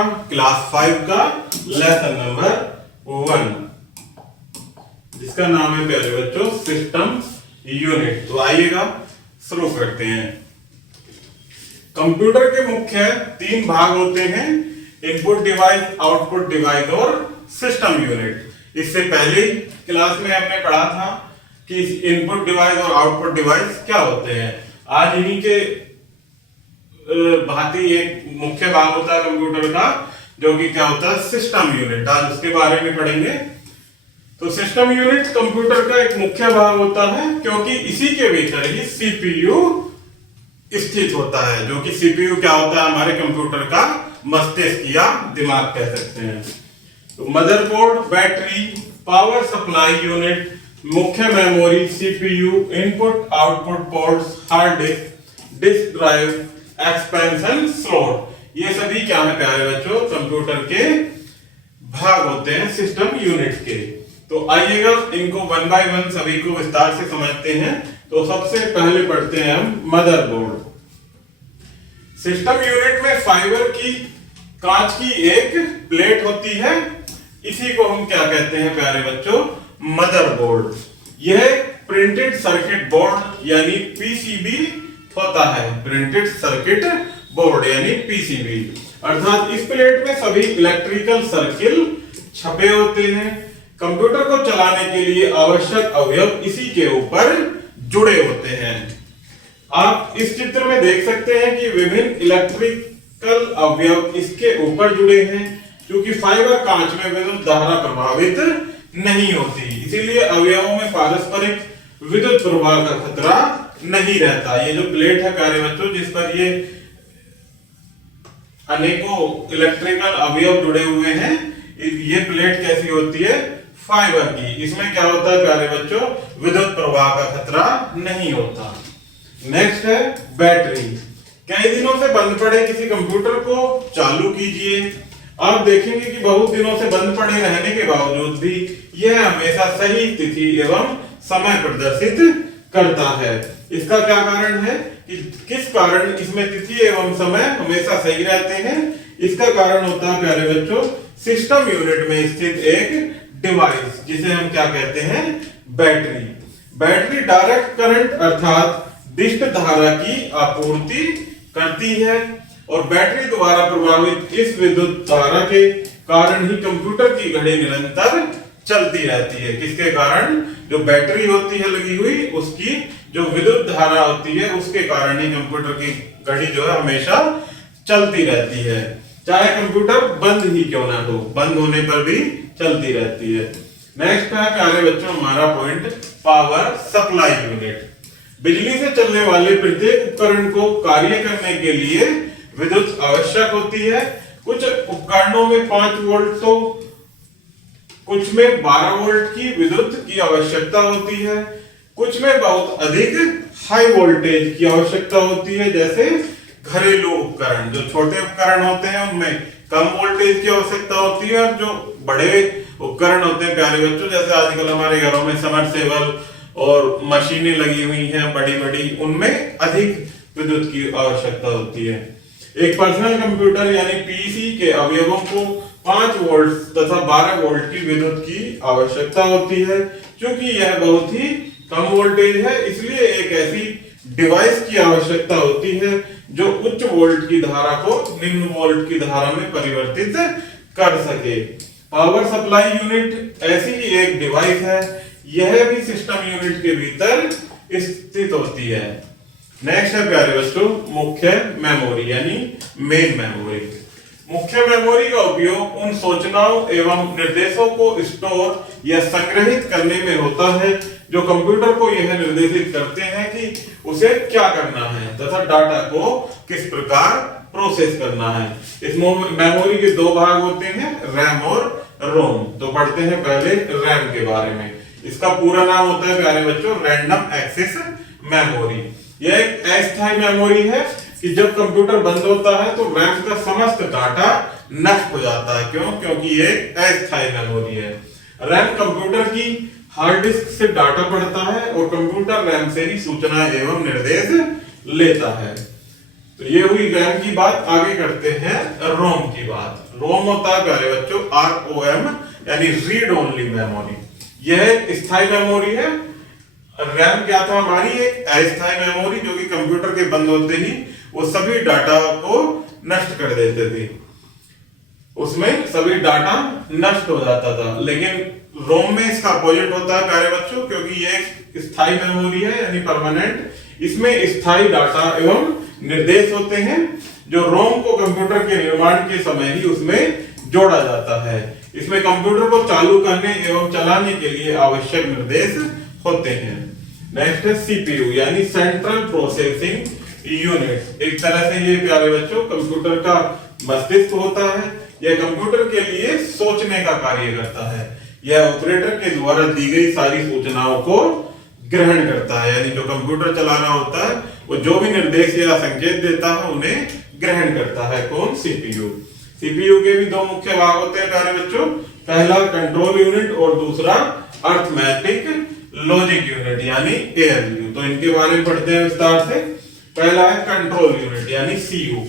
का क्लास 5 का lesson number 1, जिसका नाम है प्यारे बच्चों सिस्टम यूनिट। तो आइएगा शुरू करते हैं। कंप्यूटर के मुख्य 3 भाग होते हैं, इनपुट डिवाइस, आउटपुट डिवाइस और सिस्टम यूनिट। इससे पहले क्लास में हमने पढ़ा था कि इनपुट डिवाइस और आउटपुट डिवाइस क्या होते हैं। आज इन्हीं के भांति एक मुख्य भाग होता है कंप्यूटर का, जो कि क्या होता है सिस्टम यूनिट। आज उसके बारे में पढ़ेंगे। तो सिस्टम यूनिट कंप्यूटर का एक मुख्य भाग होता है, क्योंकि इसी के भीतर ही सीपीयू स्थित होता है, जो कि सीपीयू क्या होता है हमारे कंप्यूटर का मस्तिष्क या दिमाग कह सकते हैं। तो motherboard, battery, power supply unit, मुख्य memory, CPU, input output ports, hard disk, disk drive, expansion slot, ये सभी क्या है प्यारे बच्चों कंप्यूटर के भाग होते हैं सिस्टम यूनिट के। तो आइएगा इनको 1 बाय 1 सभी को विस्तार से समझते हैं। तो सबसे पहले पढ़ते हैं हम मदरबोर्ड। सिस्टम यूनिट में फाइबर की कांच की एक प्लेट होती है, इसी को हम क्या कहते हैं प्यारे बच्चों मदरबोर्ड। यह प्रिंटेड सर्किट बोर्ड यानी पीसीबी होता है, प्रिंटेड सर्किट बोर्ड यानी पीसीबी। अर्थात इस प्लेट में सभी इलेक्ट्रिकल सर्किल छपे होते हैं। कंप्यूटर को चलाने के लिए आवश्यक अवयव इसी के ऊपर जुड़े होते हैं। आप इस चित्र में देख सकते हैं कि विभिन्न इलेक्ट्रिकल अवयव इसके ऊपर जुड़े हैं। क्योंकि फाइबर कांच में विद्युत धारा प्रभावित नहीं होती, इसीलिए अवयवों में पारस्परिक विद्युत प्रवाह का खतरा नहीं रहता। ये जो प्लेट है प्यारे बच्चों जिस पर ये अनेकों इलेक्ट्रिकल अवयव जुड़े हुए हैं, ये प्लेट कैसी होती है फाइबर की। इसमें क्या होता है प्यारे बच्चों विद्युत प्रवाह का खतरा नहीं होता। नेक्स्ट है बैटरी। कई दिनों से बंद पड़े किसी कंप्यूटर को चालू कीजिए, आप देखेंगे कि बहुत दिनों से बंद पड़े रहने के बावजूद भी यह हमेशा सही तिथि एवं समय प्रदर्शित करता है। इसका क्या कारण है कि किस कारण इसमें तिथि एवं समय हमेशा सही रहते हैं? इसका कारण होता है प्यारे बच्चों सिस्टम यूनिट में स्थित एक डिवाइस, जिसे हम क्या कहते हैं बैटरी। बैटरी डायरेक्ट करंट अर्थात दिष्ट धारा की आपूर्ति करती है और बैटरी द्वारा प्रभावित इस विद्युत धारा के कारण ही कंप्यूटर की घड़ी निरंतर चलती रहती है। किसके कारण? जो बैटरी होती है लगी हुई, उसकी जो विद्युत धारा होती है उसके कारण ही कंप्यूटर की घड़ी जो है हमेशा चलती रहती है, चाहे कंप्यूटर बंद ही क्यों ना हो, बंद होने पर भी चलती रहती है। नेक्स्ट है प्यारे बच्चों हमारा पॉइंट पावर सप्लाई यूनिट। बिजली से चलने वाले प्रत्येक उपकरण को कार्य करने के लिए विद्युत आवश्यक होती है। कुछ उपकरणों में 5 वोल्ट तो कुछ में 12 वोल्ट की विद्युत की आवश्यकता होती है। कुछ में बहुत अधिक हाई वोल्टेज की आवश्यकता होती है, जैसे घरेलू उपकरण। जो छोटे उपकरण होते हैं उनमें कम वोल्टेज की आवश्यकता होती है, और जो बड़े उपकरण होते हैं प्यारे बच्चों जैसे आजकल हमारे घरों में सबमर्सिबल और मशीनें लगी हुई हैं बड़ी बड़ी, उनमें अधिक विद्युत की आवश्यकता होती है। एक पर्सनल कंप्यूटर यानी पीसी के अवयवों को 5 वोल्ट तथा 12 वोल्ट की विद्युत की आवश्यकता होती है। क्योंकि यह बहुत ही कम वोल्टेज है, इसलिए एक ऐसी डिवाइस की आवश्यकता होती है जो उच्च वोल्ट की धारा को निम्न वोल्ट की धारा में परिवर्तित कर सके। पावर सप्लाई यूनिट ऐसी ही एक डिवाइस है, यह भी सिस्टम यूनिट के भीतर स्थित होती है। नेक्स्ट है प्यारे बच्चों मुख्य मेमोरी यानी मेन मेमोरी। मुख्य मेमोरी का उपयोग उन सूचनाओं एवं निर्देशों को स्टोर या संग्रहित करने में होता है जो कंप्यूटर को यह निर्देशित करते हैं कि उसे क्या करना है तथा डाटा को किस प्रकार प्रोसेस करना है। इस मेमोरी के 2 भाग होते हैं, रैम और रोम। तो पढ़ते हैं पहले रैम के बारे में। इसका पूरा नाम होता है प्यारे बच्चों रैंडम एक्सेस मेमोरी। यह एक अस्थायी मेमोरी है कि जब कंप्यूटर बंद होता है तो रैम का समस्त डाटा नष्ट हो जाता है। क्यों? क्योंकि ये अस्थायी मेमोरी है। रैम कंप्यूटर की हार्ड डिस्क से डाटा पढ़ता है और कंप्यूटर रैम से ही सूचना एवं निर्देश लेता है। तो ये हुई रैम की बात। आगे करते हैं रोम की बात। रोम होता है प्यारे बच्चों ROM यानी रीड ओनली मेमोरी। यह स्थायी मेमोरी है। रैम क्या था हमारी, एक अस्थायी मेमोरी जो कि कंप्यूटर के बंद होते ही वो सभी डाटा को नष्ट कर देते थे, उसमें सभी डाटा नष्ट हो जाता था। लेकिन रोम में इसका अपोजिट होता है प्यारे बच्चों, क्योंकि ये एक स्थायी मेमोरी है यानी परमानेंट। इसमें स्थायी डाटा एवं निर्देश होते हैं जो रोम को कंप्यूटर के निर्माण के समय ही उसमें जोड़ा जाता है। इसमें कंप्यूटर को चालू करने एवं चलाने के लिए आवश्यक निर्देश होते हैं। नेक्स्ट है CPU यानी सेंट्रल प्रोसेसिंग यूनिट। एक तरह से ये प्यारे बच्चों कंप्यूटर का मस्तिष्क होता है। यह कंप्यूटर के लिए सोचने का कार्य करता है। यह ऑपरेटर के द्वारा दी गई सारी सूचनाओं को ग्रहण करता है, यानी जो कंप्यूटर चलाना होता है वो जो भी निर्देश या संकेत देता है उन्हें ग्रहण करता है। कौन? CPU के भी दो मुख्य भाग होते हैं प्यारे बच्चों। पहला कंट्रोल यूनिट और दूसरा अर्थमेटिक लॉजिक यूनिट यानी ALU। तो इनके बारे में पढ़ते हैं विस्तार से। पहला है कंट्रोल यूनिट यानी CU।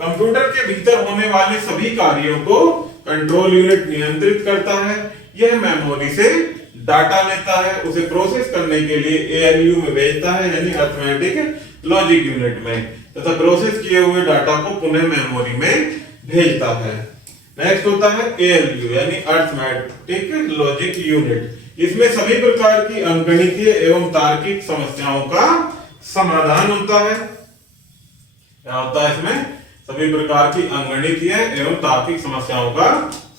कंप्यूटर के भीतर होने वाले सभी कार्यों को कंट्रोल यूनिट नियंत्रित करता है। यह मेमोरी से डाटा लेता है, उसे प्रोसेस करने के लिए ALU में भेजता है यानी अर्थमेटिक लॉजिक यूनिट में, तथा प्रोसेस किए हुए डाटा को पुनः मेमोरी में भेजता है। नेक्स्ट होता है ALU यानी अर्थमेटिक लॉजिक यूनिट। इसमें सभी प्रकार की अंकगणितीय एवं तार्किक समस्याओं का समाधान होता है। क्या होता है इसमें? सभी प्रकार की अंकगणितीय एवं तार्किक समस्याओं का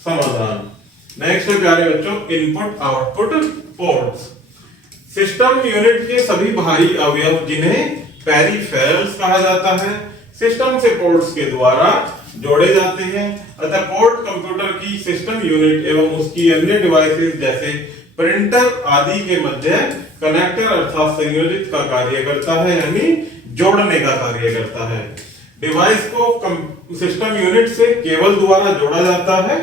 समाधान। नेक्स्ट है प्यारे बच्चों input output ports. System unit के सभी बाहरी अवयव जिन्हें पेरिफेरल्स कहा जाता है, सिस्टम से पोर्ट्स के द्वारा जोड़े जाते हैं। अतः पोर्ट कंप्यूटर की सिस्टम यूनिट एवं उसकी अन्य डिवाइसेस जैसे प्रिंटर आदि के मध्य कनेक्टर अर्थात संयोजित का कार्य करता है, यानी जोड़ने का कार्य करता है। डिवाइस को सिस्टम यूनिट से केबल द्वारा जोड़ा जाता है।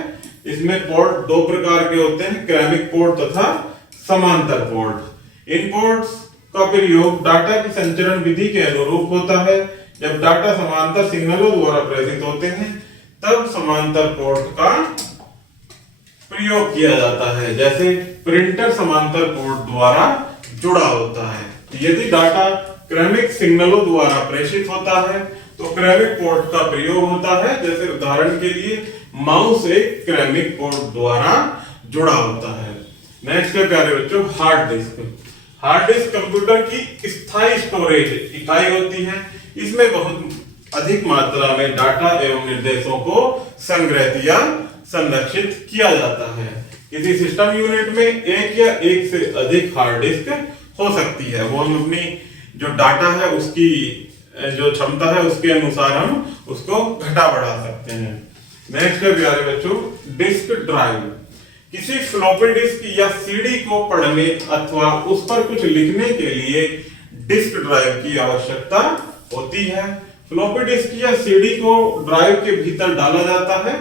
इसमें पोर्ट दो प्रकार के होते हैं, क्रमिक पोर्ट तथा समांतर पोर्ट। इन पोर्ट्स का प्रयोग डाटा की संचरण विधि के अनुरूप होता है। जब डाटा समांतर सिग्नलों द्वारा प्रेषित होते हैं तब समांतर पोर्ट का प्रयोग किया जाता है। जैसे प्रिंटर समांतर पोर्ट द्वारा जुड़ा होता है। यदि डाटा क्रमिक सिग्नलों द्वारा प्रेषित होता है तो क्रमिक पोर्ट का प्रयोग होता है। जैसे उदाहरण के लिए माउस एक क्रमिक पोर्ट द्वारा जुड़ा होता है। नेक्स्ट है प्यारे बच्चों hard disk. Hard disk computer की स्थायी स्टोरेज इकाई होती है। इसमें बहुत अधिक मात्रा में डाटा एवं निर्देशों को संग्रहित या संरक्षित किया जाता है। किसी सिस्टम यूनिट में एक या एक से अधिक हार्ड डिस्क हो सकती है। वो हम अपनी जो डाटा है उसकी जो क्षमता है उसके अनुसार हम उसको घटा बढ़ा सकते हैं। नेक्स्ट है प्यारे बच्चों डिस्क ड्राइव। किसी फ्लॉपी डिस्क या सीडी को पढ़ने अथवा उस पर कुछ लिखने के लिए डिस्क ड्राइव की आवश्यकता होती है। फ्लॉपी डिस्क या सीडी को ड्राइव के भीतर डाला जाता है।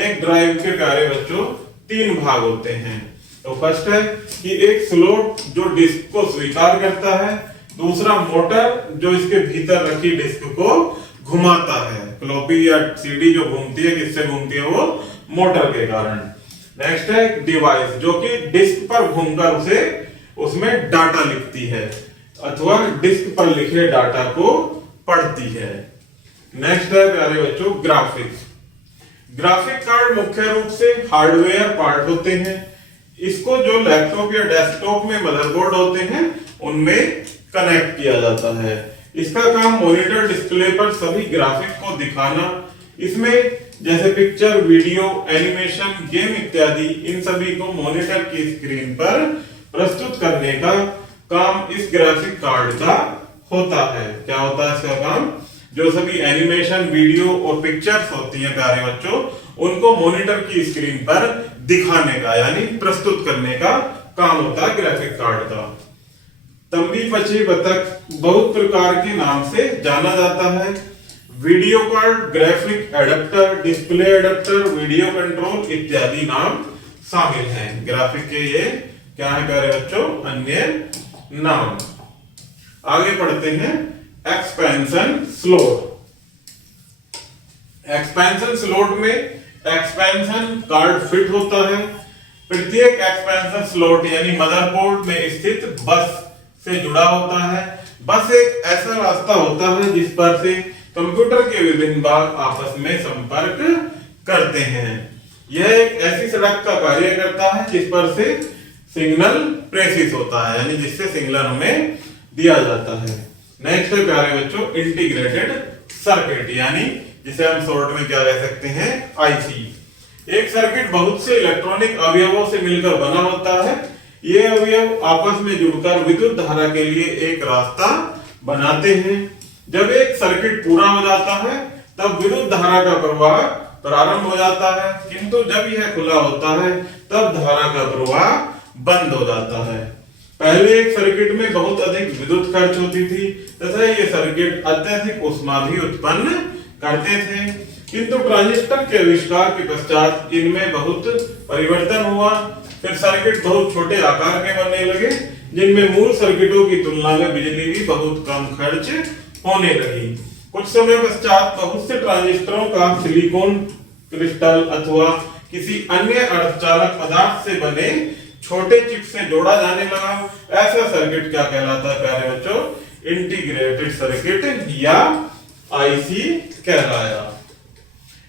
एक ड्राइव के प्यारे बच्चों तीन भाग होते हैं। तो फर्स्ट है कि एक स्लॉट जो डिस्क को स्वीकार करता है, दूसरा मोटर जो इसके भीतर रखी डिस्क को घुमाता है। फ्लॉपी या सीडी जो घूमती है, किससे घूमती है? वो मोटर के कारण। नेक्स्ट है डिवाइस जो कि डिस्क पर घूमकर उसे उसमें डाटा लिखती है अथवा डिस्क पर लिखे डाटा को पढ़ती है। नेक्स्ट है प्यारे बच्चों ग्राफिक्स। ग्राफिक कार्ड मुख्य रूप से हार्डवेयर पार्ट होते हैं। इसको जो लैपटॉप या डेस्कटॉप में मदरबोर्ड होते हैं उनमें कनेक्ट किया जाता है। इसका काम मॉनिटर डिस्प्ले पर सभी ग्राफिक को दिखाना, इसमें जैसे पिक्चर, वीडियो, एनिमेशन, गेम इत्यादि, इन सभी को मॉनिटर की स्क्रीन पर प्रस्तुत करने का काम इस ग्राफिक कार्ड का होता है। क्या होता है इसका काम? जो सभी एनिमेशन, वीडियो और पिक्चर्स होती हैं प्यारे बच्चों, उनको मॉनिटर की स्क्रीन पर दिखाने का यानी प्रस्तुत करने का काम होता है ग्राफिक कार्ड का। तंबी पक्षी बतख बहुत प्रकार के नाम से जाना जाता है। Video card, graphic adapter, display adapter, video control इत्यादि नाम शामिल हैं। ग्राफिक के ये क्या है प्यारे बच्चों? अन्य नाम। आगे पढ़ते हैं एक्सपेंशन स्लॉट। एक्सपेंशन स्लॉट में एक्सपेंशन कार्ड फिट होता है। प्रत्येक एक्सपेंशन स्लॉट यानी मदरबोर्ड में स्थित बस से जुड़ा होता है। बस एक ऐसा रास्ता होता है जिस पर से कंप्यूटर के विभिन्न भाग आपस में संपर्क करते हैं। यह एक ऐसी सड़क का कार्य करता है जिस पर से सिग्नल प्रेषित होता है, यानी जिससे सिग्नल हमें दिया जाता है। नेक्स्ट है प्यारे बच्चों इंटीग्रेटेड सर्किट, यानी जिसे हम शॉर्ट में क्या कह सकते हैं, आईसी। एक सर्किट बहुत से इलेक्ट्रॉनिक अवयवों से मिलकर बना होता है। ये अवयव आपस में जुड़कर विद्युत धारा के लिए एक रास्ता बनाते हैं। जब एक सर्किट पूरा हो जाता है तब विद्युत धारा का प्रवाह प्रारंभ हो जाता है, किंतु जब यह खुला होता है तब धारा का प्रवाह बंद हो जाता है। पहले एक सर्किट में बहुत अधिक विद्युत खर्च होती थी तथा ये सर्किट अत्यधिक ऊष्मा भी उत्पन्न करते थे, किंतु ट्रांजिस्टर के आविष्कार के पश्चात इनमें बहुत परिवर्तन हुआ। फिर सर्किट बहुत छोटे आकार के बनने लगे, जिनमें मूल सर्किटों की तुलना में बिजली भी बहुत कम खर्च होने लगी। कुछ समय पश्चात बहुत से ट्रांजिस्टरों का सिलिकॉन क्रिस्टल अथवा किसी अन्य अर्धचालक पदार्थ से बने छोटे चिप से जोड़ा जाने लगा। ऐसा सर्किट क्या कहलाता है प्यारे बच्चों, इंटीग्रेटेड सर्किट या आईसी कहलाया।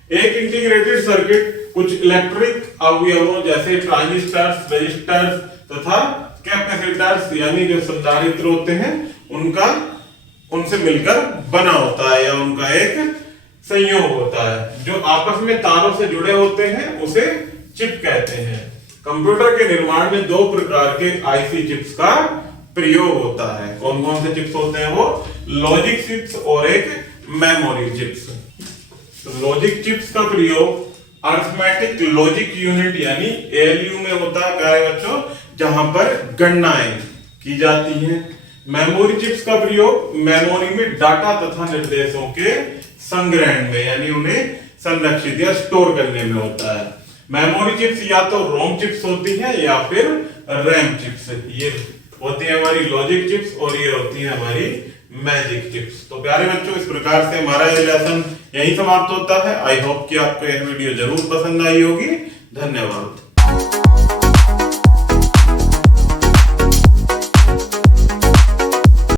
एक इंटीग्रेटेड सर्किट कुछ इलेक्ट्रिक अवयवों जैसे ट्रांजिस्टर्स, रेजिस्टर्स तथा कैपेसिटर्स यानी जो संधारित्र होते हैं उनसे मिलकर बना होता है, या उनका एक संयोग होता है। जो आपस में तारों से जुड़े होते हैं उसे चिप कहते हैं। कंप्यूटर के निर्माण में दो प्रकार के आईसी चिप्स का प्रयोग होता है। कौन कौन से चिप्स होते हैं वो, लॉजिक चिप्स और एक मेमोरी चिप्स। लॉजिक चिप्स का प्रयोग अरिथमेटिक लॉजिक यूनिट यानी एएलयू में होता है प्यारे बच्चों, जहां पर गणनाएं की जाती हैं। मेमोरी चिप्स का प्रयोग मेमोरी में डाटा तथा निर्देशों के संग्रहण में यानी उन्हें संरक्षित या स्टोर करने में होता है। मेमोरी चिप्स या तो रोम चिप्स होती हैं या फिर रैम चिप्स। ये होती है हमारी लॉजिक चिप्स और ये होती है हमारी मैजिक चिप्स। तो प्यारे बच्चों इस प्रकार से हमारा ये लेसन यही समाप्त होता है। आई होप कि आपको यह वीडियो जरूर पसंद आई होगी। धन्यवाद।